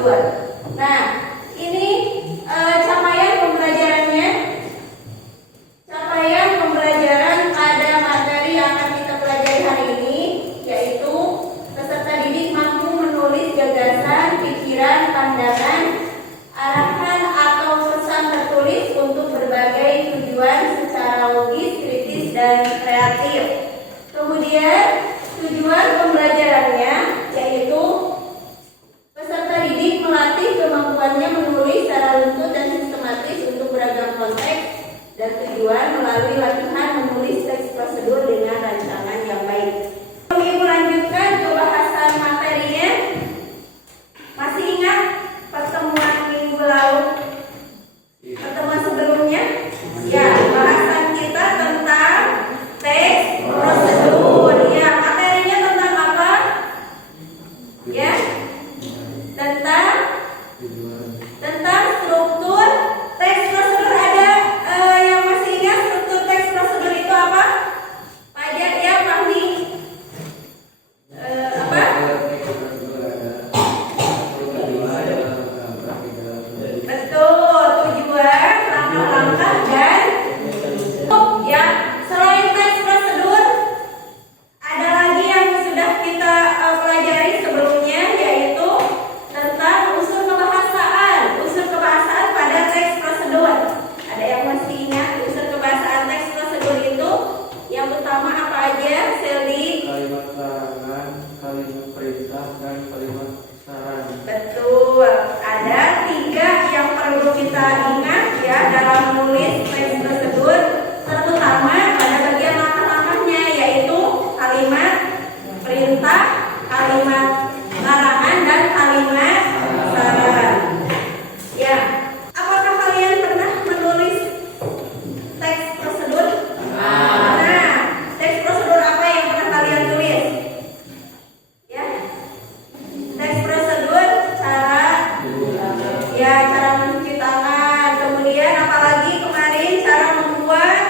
prosedur. Nah, ini capaian pembelajarannya. Capaian pembelajaran pada materi yang akan kita pelajari hari ini, yaitu peserta didik mampu menulis gagasan, pikiran, pandangan, arahan atau pesan tertulis untuk berbagai tujuan secara logis, kritis, dan kreatif. Kemudian tujuan pembelajarannya yaitu peserta didik melatih kemampuannya menulis secara runtut dan sistematis untuk beragam konteks dan tujuan melalui latihan menulis teks prosedur dengan rancangan yang baik. Kami melanjutkan ke bahasan materinya. Masih ingat pertemuan minggu lalu? Pertemuan sebelumnya? Ya, bahasan kita tentang teks prosedur. Ya, materinya tentang apa? Ya, tentang struktur teks prosedur. Ada yang masih ingat struktur teks prosedur itu apa? Pajak ya, Fahmi? Apa? Betul, tujuan, langkah-langkah, dan ya. Selain teks prosedur, ada lagi yang sudah kita pelajari sebelumnya, yaitu tentang unsur kebahasaan. Unsur kebahasaan pada teks prosedur. Ada yang masih ingat unsur kebahasaan teks prosedur itu? Yang utama apa aja, Seldi? Kalimat larangan, kalimat perintah, dan kalimat saran. Betul. Ada 3 yang perlu kita ingat ya dalam menulis teks prosedur, terutama pada bagian langkah-langkahnya, yaitu kalimat perintah, kalimat larangan, dan kalimat saran. Ya, apakah kalian pernah menulis teks prosedur? Nah, teks prosedur apa yang pernah kalian tulis? Ya, teks prosedur cara mencuci tangan. Kemudian apalagi kemarin cara membuat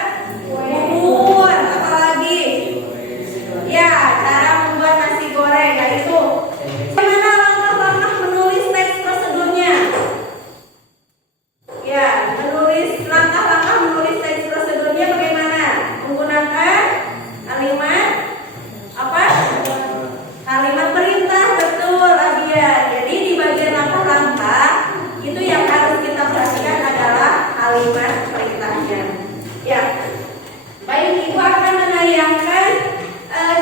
bubur. Apalagi? Ya, cara membuat nasi goreng. Nah, itu. Bagaimana langkah-langkah menulis teks prosedurnya? Ya, langkah-langkah menulis teks prosedurnya bagaimana? Menggunakan kalimat apa? Kalimat perintah, betul, Abia. Jadi di bagian langkah-langkah itu yang harus kita perhatikan adalah kalimat perintahnya. Ya, baik, Ibu akan menayangkan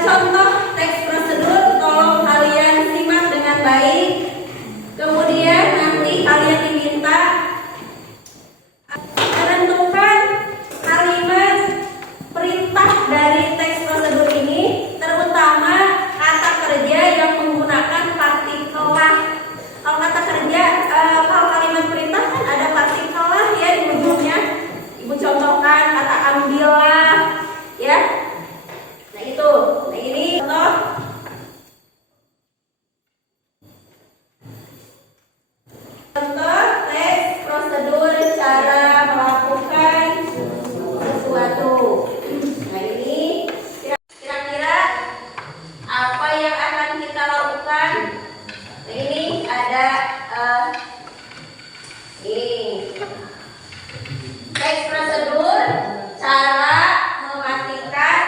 contoh teks prosedur. Tolong kalian simak dengan baik. Kemudian nanti kalian diminta menentukan kalimat perintah dari teks prosedur ini, terutama kata kerja yang menggunakan partikel lah. Kalau kata kerja, kalau kalimat perintah kan ada partikel lah ya di ujungnya. Ibu contohkan kata ambillah, ya. Nah itu, nah ini contoh. Contoh teks prosedur cara melakukan sesuatu. Nah ini kira-kira apa yang akan kita lakukan? Nah, ini ada ini teks prosedur cara mematikan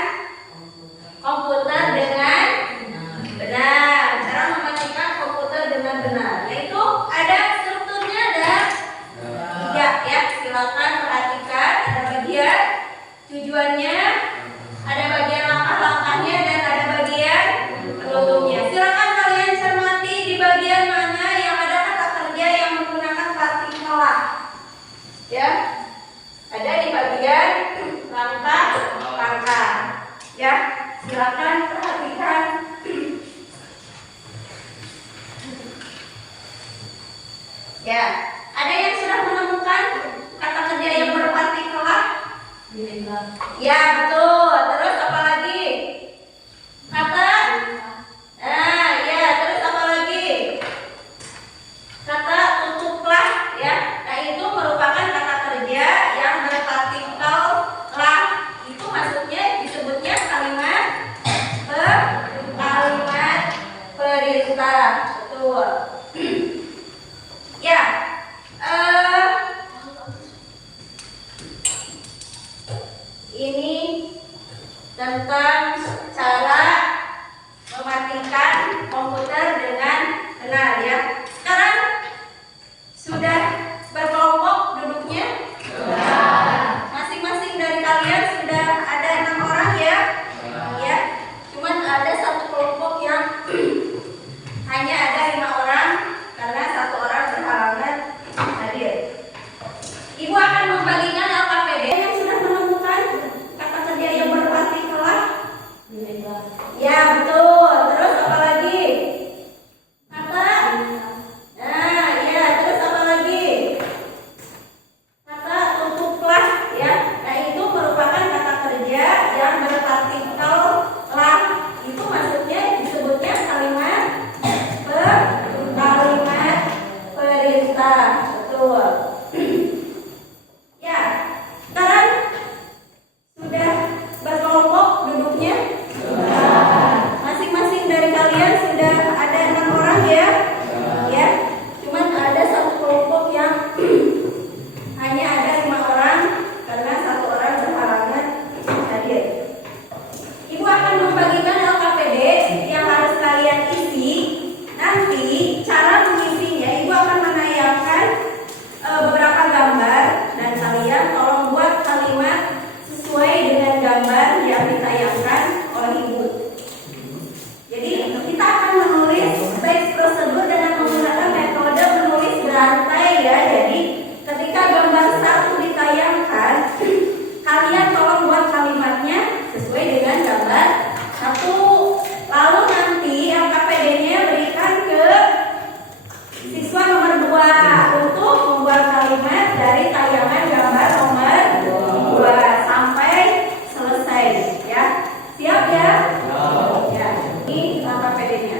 komputer dengan benar. Cara mematikan komputer dengan benar. Yaitu ada strukturnya, ada 3 ya. Silakan perhatikan. Ada bagian tujuannya, ada bagian langkah-langkahnya, dan ada bagian penutupnya. Silakan kalian cermati di bagian mana yang ada kata kerja yang menggunakan partikel lah. Ya, ada di bagian langkah-langkah. Ya, silakan perhatikan. Ya, ada yang sudah menemukan kata kerja yang berpartikel lah? Ya, betul. Terus apa lagi? Kata? Ya, terus apa lagi? Kata tutuplah, ya. Nah, itu merupakan kata kerja yang berpartikel lah. Itu maksudnya disebutnya kalimat perintah. Betul. tentang cara mematikan komputer dengan benar ya. Sekarang sudah berkelompok duduknya? Masing-masing dari kalian sudah ada 6 orang ya? Ya. Cuman ada satu kelompok yang hanya ada 5 orang karena 1 orang berhalangan hadir. Ibu akan membagikan LKPD yang sudah menemukan kata kerja yang berpartikelar. Ya betul. Terus apa lagi? Kata. Nah ya. Terus apa lagi? Kata tutuplah ya. Nah itu merupakan kata kerja yang berpartikel lah. Itu maksudnya disebutnya kalimat perintah. Betul. Ya, sekarang sudah berkelompok duduknya? Masing-masing dari kalian sudah ada 6 orang ya? Ya, cuman ada satu kelompok yang hanya ada 5 orang karena 1 orang berhalangan hadir. Ibu akan membagikan LKPD yang harus kalian isi. Nanti cara mengisinya, Ibu akan menayangkan beberapa gambar dan kalian tolong buat kalimat sesuai dengan gambar yang ditayangkan oleh Ibu. Jadi kita akan menulis teks prosedur dengan menggunakan metode menulis berantai ya. Jadi ketika gambar 1 ditayangkan, kalian tolong buat kalimatnya sesuai dengan gambar 1. Lalu nanti LKPD-nya berikan ke siswa nomor 2 untuk membuat kalimat dari tayangan gambar nomor 2 sampai selesai ya. Siap ya? Ya. Ini LKPD-nya.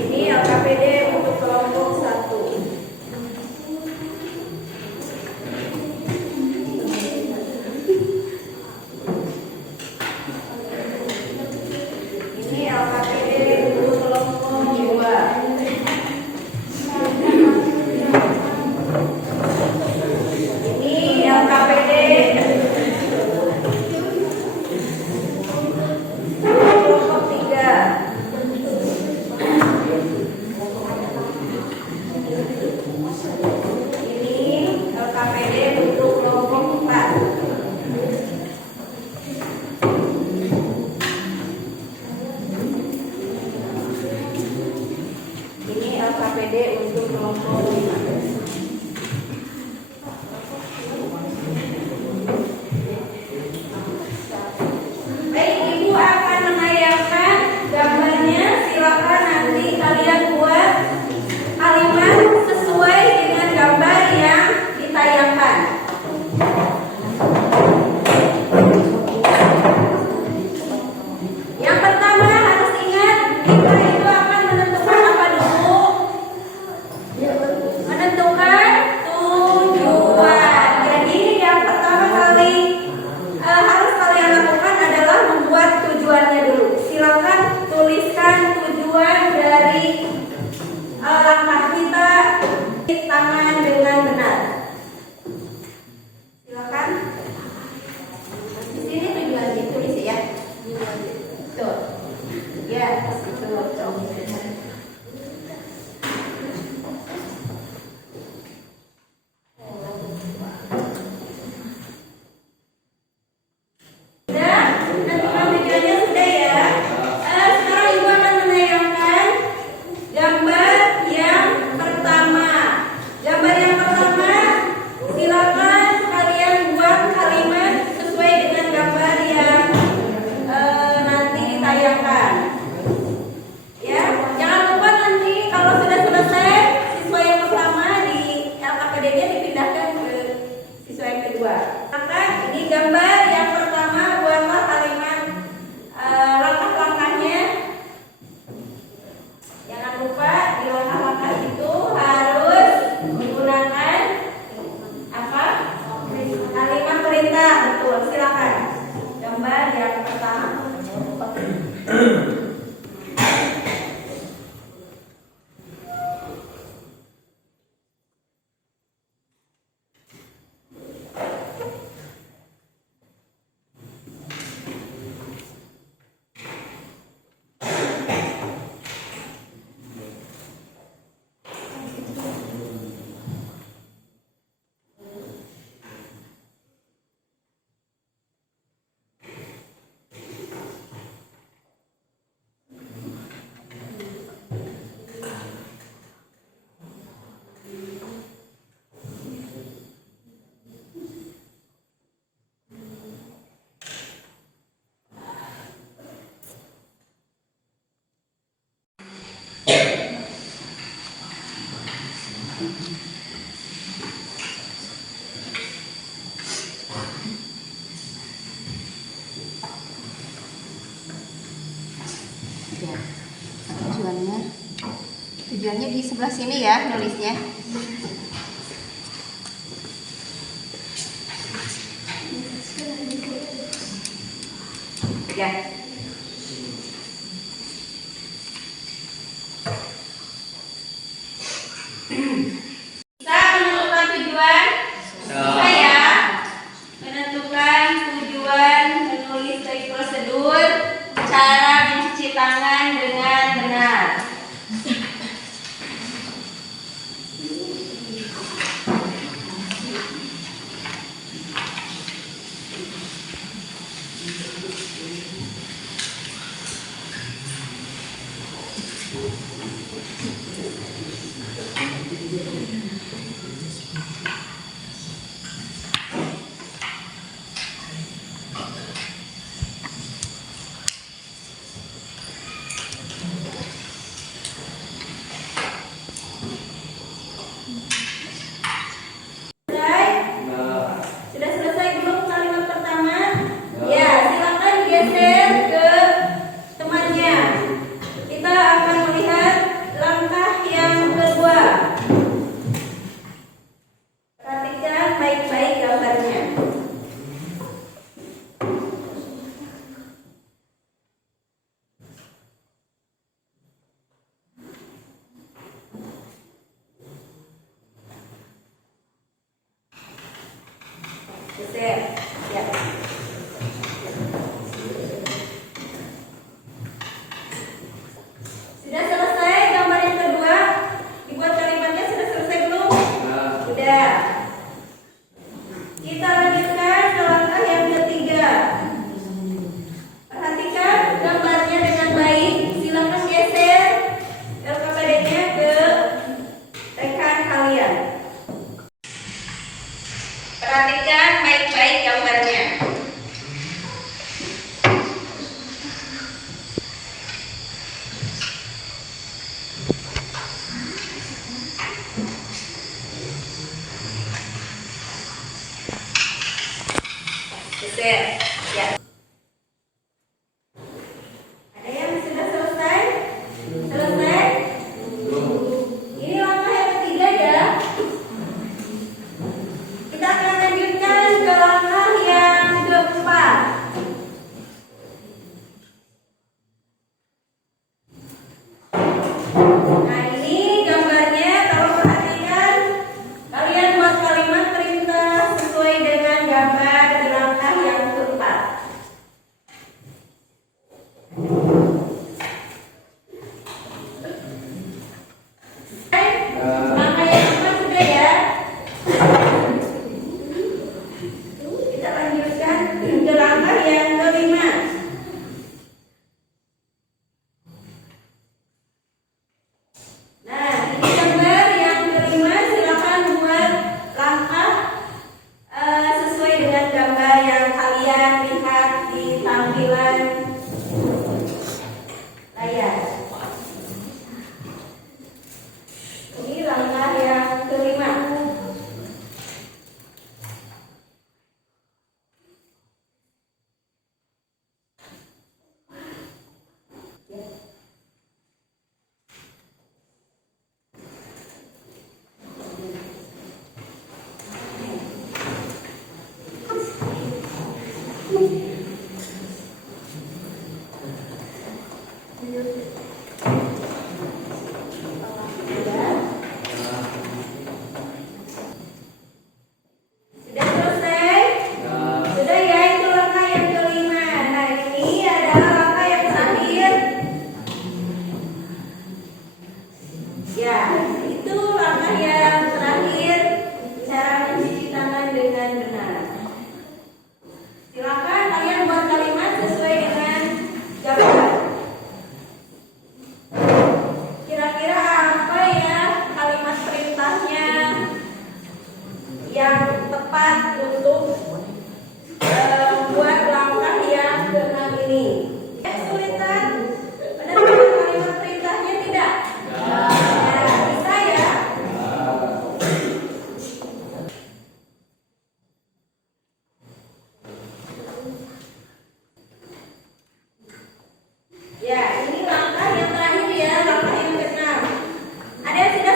Ini LKPD untuk kelompok 1. Ini LKPD untuk kelompok 2. Ini LKPD kelompok 3. Ini LKPD untuk kelompok 4. Ini LKPD untuk kelompok 5. Baik, Ibu akan menayangkan gambarnya. Silakan nanti kalian buat kalimat sesuai dengan gambar yang ditayangkan. Yang pertama harus ingat, kita itu akan menentukan apa dulu? Menentukan tujuan. Jadi yang pertama kali harus kalian lakukan adalah membuat tujuannya dulu. Silakan tuliskan tujuan dari langkah kita di tangan dengan benar. Silakan. Di sini tujuannya tulis ya. Betul. Ya, betul. Sudah? Tentukan tujuannya sudah ya. Sekarang Ibu akan menayangkan gambar yang pertama. Gambar yang pertama, silakan kalian buat kalimat sesuai dengan gambar yang nanti ditayangkan. Ya, jangan lupa nanti kalau sudah selesai siswa yang pertama di LKPD-nya dipindahkan ke siswa yang kedua. Maka ini gambar yang pertama, buatlah kalimat langkah-langkahnya. Jangan lupa di langkah-langkah itu harus menggunakan apa? Kalimat perintah. Betul, silakan. Gambar yang pertama. sebelah sini ya nulisnya. Ya. Bisa menentukan tujuan? Bisa ya. Menentukan tujuan, menulis dari prosedur, cara mencuci tangan dengan benar. Sudah selesai belum kalimat pertama? Ya, silakan geser ke temannya. Kita akan melihat langkah yang kedua. Perhatikan baik-baik gambarnya. Geser. Ya. Sudah selesai gambar yang kedua? Dibuat kalimatnya sudah selesai belum? Sudah. Kita lanjutkan ke langkah yang ketiga. Perhatikan gambarnya dengan baik. Silakan geser LKPD-nya ke rekan kalian. Perhatikan baik-baik gambarnya. Geser. Ya. Ada yang sudah selesai? Selesai? Ini langkah yang ketiga ya. Kita akan lanjutkan ke langkah yang keempat. Nah, ini gambarnya. Kalau perhatikan, kalian buat kalimat perintah sesuai dengan gambar di langkah yang keempat. Langkah yang keempat sudah ya. Kita lanjutkan ke langkah yang kelima. Nah, ini gambar yang kelima. Silakan buat langkah sesuai dengan gambar yang kalian lihat di tampilan layar. Ini langkah yang kelima. Sudah selesai? Sudah ya, itu langkah yang kelima. Nah, ini adalah langkah yang terakhir. Ya, itu langkah yang terakhir, cara mencuci tangan dengan benar. Silakan kalian buat kalimat sesuai dengan gambar. Kira-kira apa ya kalimat perintahnya yang tepat untuk membuat langkah yang keenam ini? Kesulitan menentukan kalimat perintahnya tidak? Ya, bisa ya. Ya, ini langkah yang terakhir ya, langkah yang keenam. Ada yang sudah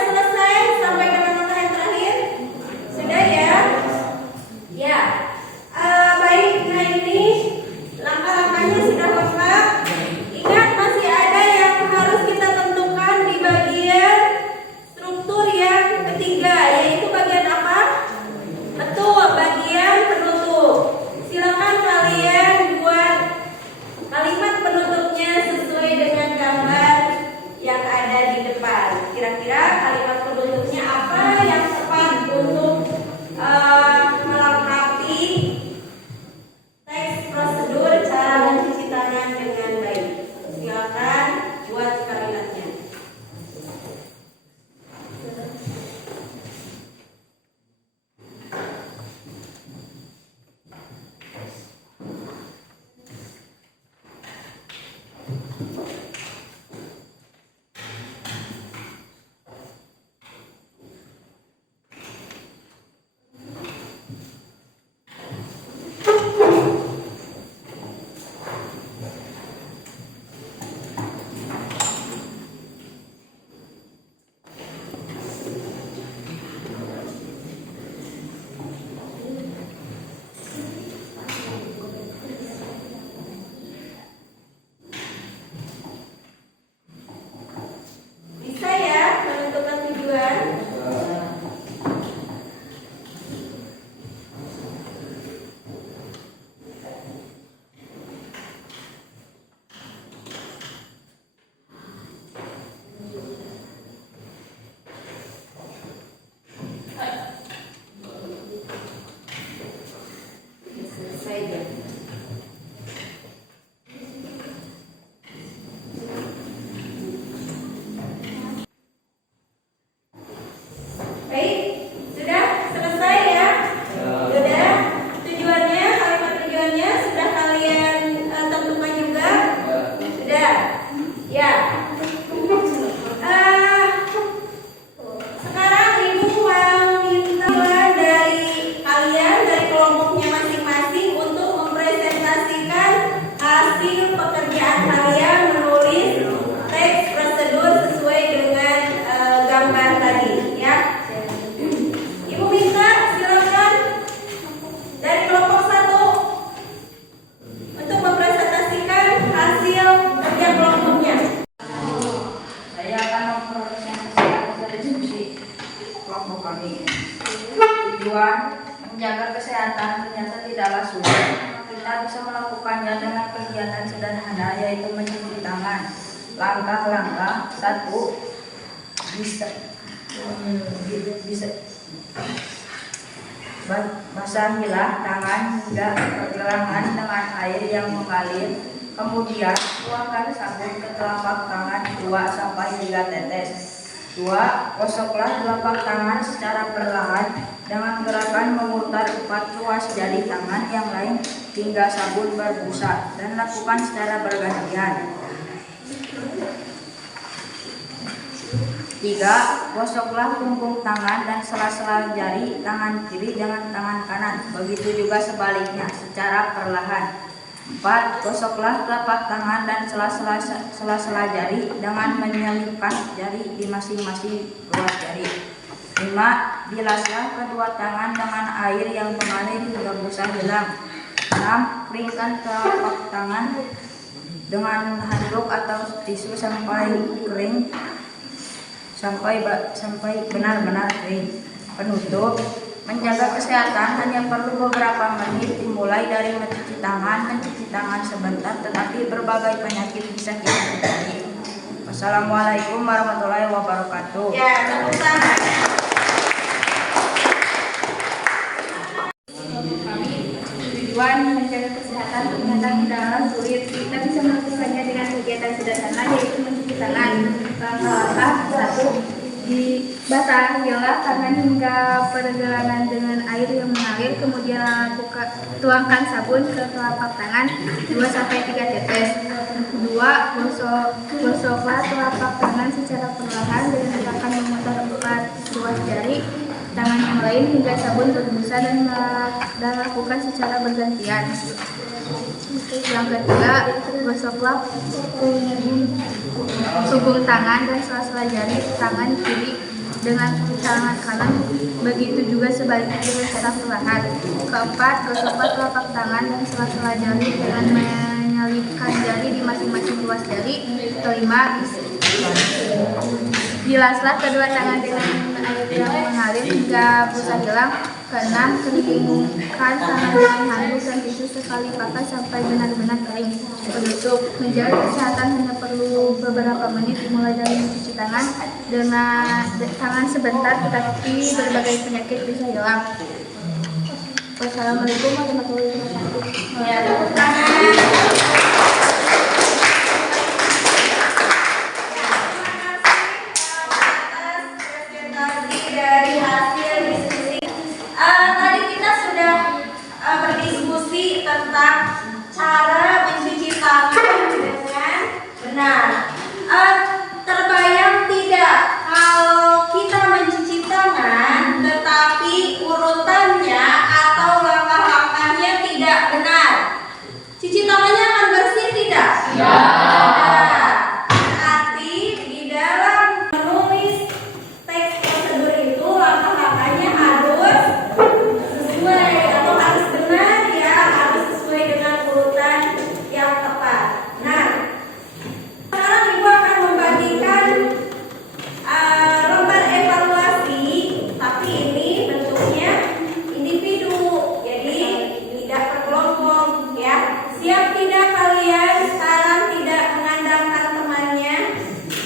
Menjaga kesehatan ternyata tidaklah sulit. Kita bisa melakukannya dengan kegiatan sederhana, yaitu mencuci tangan. Langkah-langkah: 1. Bisa basahilah tangan hingga pergelangan dengan air yang mengalir. Kemudian tuangkan sabun ke telapak tangan 2-3 tetes. 2. Gosoklah telapak tangan secara perlahan dengan gerakan memutar 4 ruas jari tangan yang lain hingga sabun berbusa, dan lakukan secara bergantian. 3. Gosoklah punggung tangan dan sela-sela jari tangan kiri dengan tangan kanan. Begitu juga sebaliknya secara perlahan. 4. Gosoklah telapak tangan dan sela-sela jari dengan menyelipkan jari di masing-masing ruas jari. 5. Bilaslah kedua tangan dengan air yang mengalir hingga busa hilang. 6. Keringkan telapak tangan dengan handuk atau tisu sampai kering, sampai benar-benar kering. Penutup: menjaga kesehatan hanya perlu beberapa menit, dimulai dari mencuci tangan sebentar, tetapi berbagai penyakit bisa kita hindari. Wassalamualaikum warahmatullahi wabarakatuh. Ya, tepuk tangan. Tujuan menjaga kesehatan ternyata tidaklah sulit. Kita bisa melakukannya dengan kegiatan sederhana, yaitu mencuci tangan. Langkah-langkah: 1. Basahilah tangan hingga pergelangan dengan air yang mengalir. Kemudian tuangkan sabun ke telapak tangan 2-3 tetes. 2. Gosoklah telapak tangan secara perlahan dengan gerakan memutar 4 ruas jari tangan yang lain hingga sabun berbusa, dan lakukan secara bergantian. Yang ketiga, gosoklah punggung tangan dan sela-sela jari tangan kiri dengan tangan kanan. Begitu juga sebaliknya dengan cara perlahan. Keempat, gosoklah telapak tangan dan sela-sela jari dengan menyelipkan jari di masing-masing ruas jari. Kelima, bilaslah kedua tangan dengan air yang mengalir hingga busa hilang. Keenam, keringkan tangan dengan handuk dan tisu sekali pakai sampai benar-benar kering. Penutup: menjaga kesehatan hanya perlu beberapa menit, dimulai dari mencuci tangan dengan tangan sebentar, tetapi berbagai penyakit bisa hilang. Wassalamualaikum warahmatullahi wabarakatuh. Ya, tepuk tangan. Tentang cara mencuci tangan dengan benar. Terbayang tidak kalau kita mencuci tangan tetapi urutannya atau langkah-langkahnya tidak benar? Cuci tangannya akan bersih tidak? Ya. Berarti di dalam menulis teks prosedur itu langkah-langkahnya harus sesuai atau harus benar, ya, harus sesuai dengan urutan yang tepat. Nah, sekarang Ibu akan membagikan lembar evaluasi, tapi ini bentuknya individu, jadi tidak per kelompok, ya. Siap tidak kalian sekarang tidak mengandalkan temannya?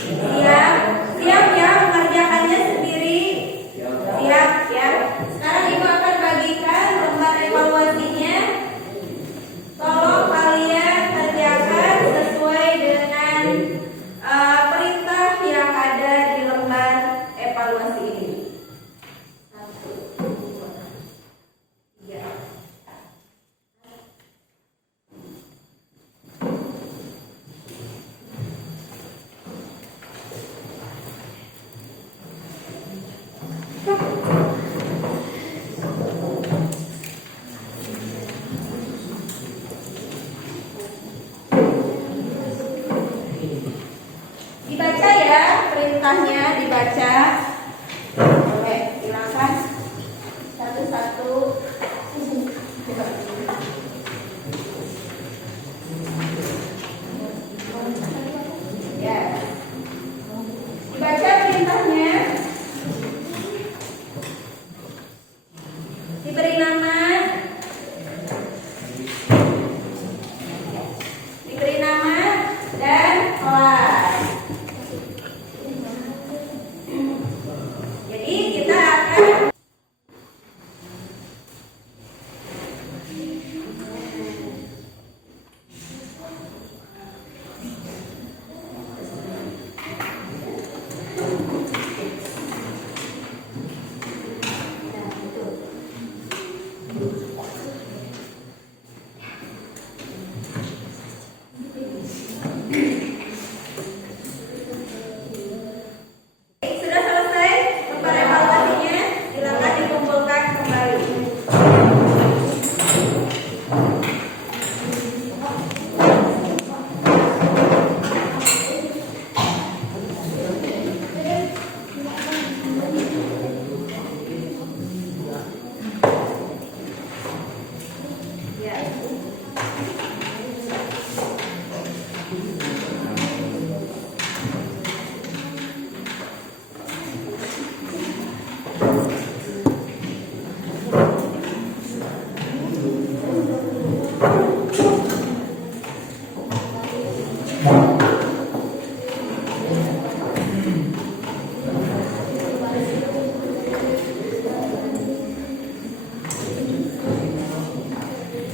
Siap? Siap ya mengerjakannya sendiri? Siap ya. Sekarang Ibu akan bagikan lembar evaluasinya. Tolong kalian kerjakan sesuai dengan perintah yang ada di lembar evaluasi ini. 1, 2, 3. Dibaca ya, perintahnya dibaca. Boleh, silakan satu-satu. Ya. Dibaca perintahnya. Diberi nama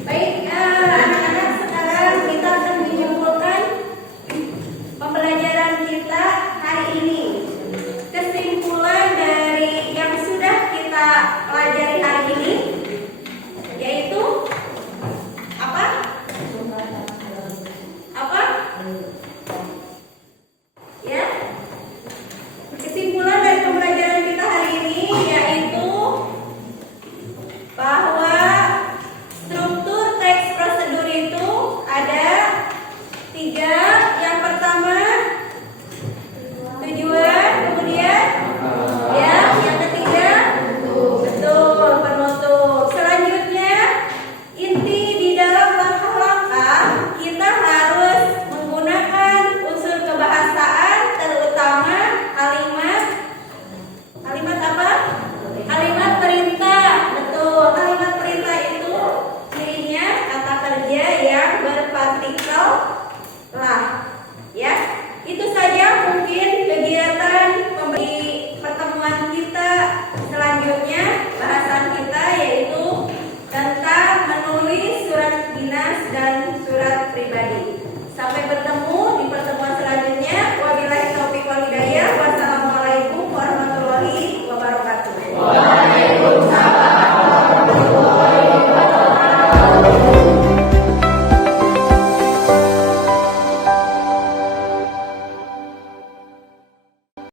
Baik, anak-anak, sekarang kita akan menyimpulkan pembelajaran kita hari ini. Kesimpulan dari yang sudah kita pelajari hari ini yaitu apa? Apa? Ya. Kesimpulan dari pembelajaran kita hari ini yaitu bahwa struktur teks prosedur itu ada 3. Yang pertama tujuan, kemudian ya, yang ketiga betul, penutup. Selanjutnya inti di dalam langkah-langkah kita harus menggunakan unsur kebahasaan, terutama kalimat apa? Kalimat perintah. Betul, kalimat perintah itu cirinya kata kerja yang berpartikel lah. Ya, itu saja mungkin kegiatan di pertemuan kita selanjutnya.